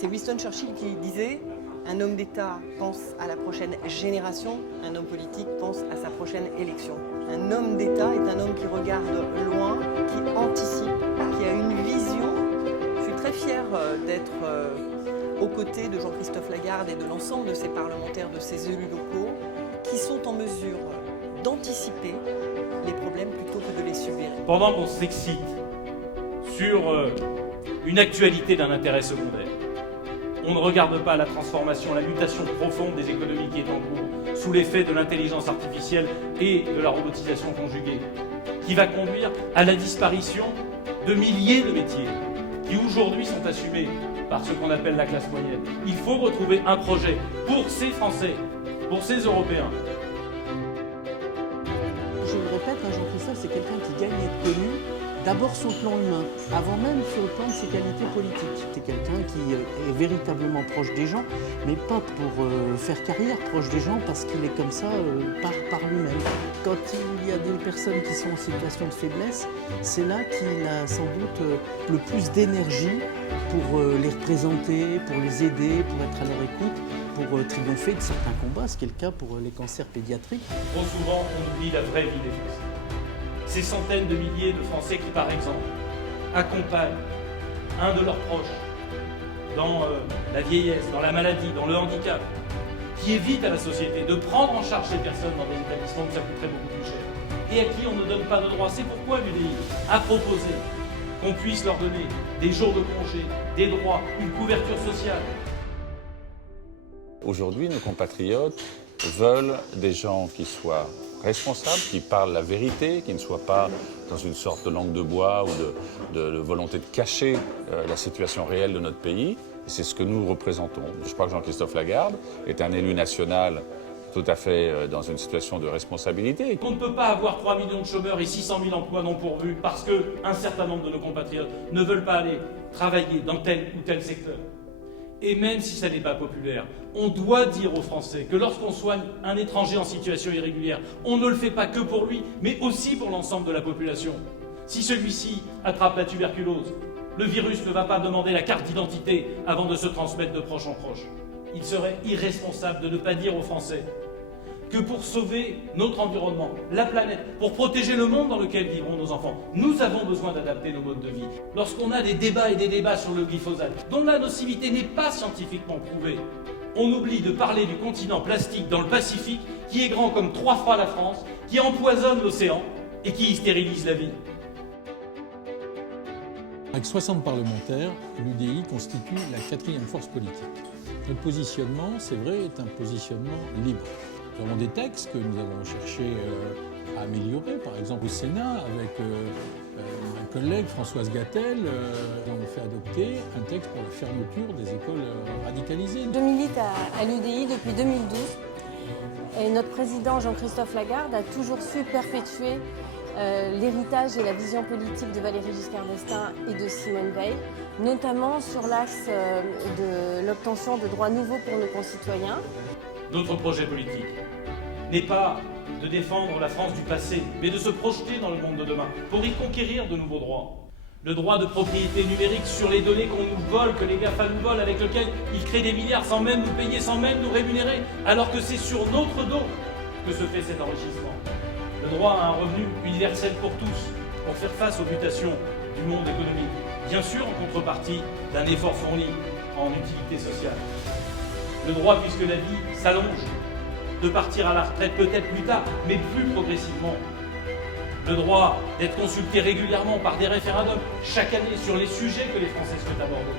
C'est Winston Churchill qui disait « Un homme d'État pense à la prochaine génération, un homme politique pense à sa prochaine élection ». Un homme d'État est un homme qui regarde loin, qui anticipe, qui a une vision. Je suis très fière d'être aux côtés de Jean-Christophe Lagarde et de l'ensemble de ces parlementaires, de ces élus locaux, qui sont en mesure d'anticiper les problèmes plutôt que de les subir. Pendant qu'on s'excite sur une actualité d'un intérêt secondaire, on ne regarde pas la transformation, la mutation profonde des économies qui est en cours sous l'effet de l'intelligence artificielle et de la robotisation conjuguée, qui va conduire à la disparition de milliers de métiers qui aujourd'hui sont assumés par ce qu'on appelle la classe moyenne. Il faut retrouver un projet pour ces Français, pour ces Européens. Je le répète, Jean-Christophe, c'est quelqu'un qui gagne à être connu, d'abord sur le plan humain, avant même sur le plan de ses qualités politiques. C'est quelqu'un qui est véritablement proche des gens, mais pas pour faire carrière, proche des gens parce qu'il est comme ça par lui-même. Quand il y a des personnes qui sont en situation de faiblesse, c'est là qu'il a sans doute le plus d'énergie pour les représenter, pour les aider, pour être à leur écoute, pour triompher de certains combats, ce qui est le cas pour les cancers pédiatriques. Trop souvent, on oublie la vraie vie des Français. Ces centaines de milliers de Français qui, par exemple, accompagnent un de leurs proches dans la vieillesse, dans la maladie, dans le handicap, qui évitent à la société de prendre en charge ces personnes dans des établissements où ça coûterait beaucoup plus cher, et à qui on ne donne pas de droits. C'est pourquoi l'UDI a proposé qu'on puisse leur donner des jours de congé, des droits, une couverture sociale. Aujourd'hui, nos compatriotes veulent des gens qui soient responsables, qui parlent la vérité, qui ne soient pas dans une sorte de langue de bois ou de volonté de cacher la situation réelle de notre pays. C'est ce que nous représentons. Je crois que Jean-Christophe Lagarde est un élu national tout à fait dans une situation de responsabilité. On ne peut pas avoir 3 millions de chômeurs et 600 000 emplois non pourvus parce qu'un certain nombre de nos compatriotes ne veulent pas aller travailler dans tel ou tel secteur. Et même si ça n'est pas populaire, on doit dire aux Français que lorsqu'on soigne un étranger en situation irrégulière, on ne le fait pas que pour lui, mais aussi pour l'ensemble de la population. Si celui-ci attrape la tuberculose, le virus ne va pas demander la carte d'identité avant de se transmettre de proche en proche. Il serait irresponsable de ne pas dire aux Français que pour sauver notre environnement, la planète, pour protéger le monde dans lequel vivront nos enfants, nous avons besoin d'adapter nos modes de vie. Lorsqu'on a des débats et des débats sur le glyphosate, dont la nocivité n'est pas scientifiquement prouvée, on oublie de parler du continent plastique dans le Pacifique, qui est grand comme 3 fois la France, qui empoisonne l'océan et qui y stérilise la vie. Avec 60 parlementaires, l'UDI constitue la 4e force politique. Notre positionnement, c'est vrai, est un positionnement libre. Nous avons des textes que nous avons cherché à améliorer, par exemple au Sénat, avec ma collègue Françoise Gatel, nous avons fait adopter un texte pour la fermeture des écoles radicalisées. Je milite à l'UDI depuis 2012 et notre président Jean-Christophe Lagarde a toujours su perpétuer l'héritage et la vision politique de Valéry Giscard d'Estaing et de Simone Veil, notamment sur l'axe de l'obtention de droits nouveaux pour nos concitoyens. Notre projet politique n'est pas de défendre la France du passé, mais de se projeter dans le monde de demain pour y conquérir de nouveaux droits. Le droit de propriété numérique sur les données qu'on nous vole, que les GAFA nous volent, avec lequel ils créent des milliards sans même nous payer, sans même nous rémunérer, alors que c'est sur notre dos que se fait cet enrichissement. Le droit à un revenu universel pour tous, pour faire face aux mutations du monde économique, bien sûr en contrepartie d'un effort fourni en utilité sociale. Le droit, puisque la vie s'allonge, de partir à la retraite peut-être plus tard, mais plus progressivement. Le droit d'être consulté régulièrement par des référendums chaque année sur les sujets que les Français souhaitent aborder.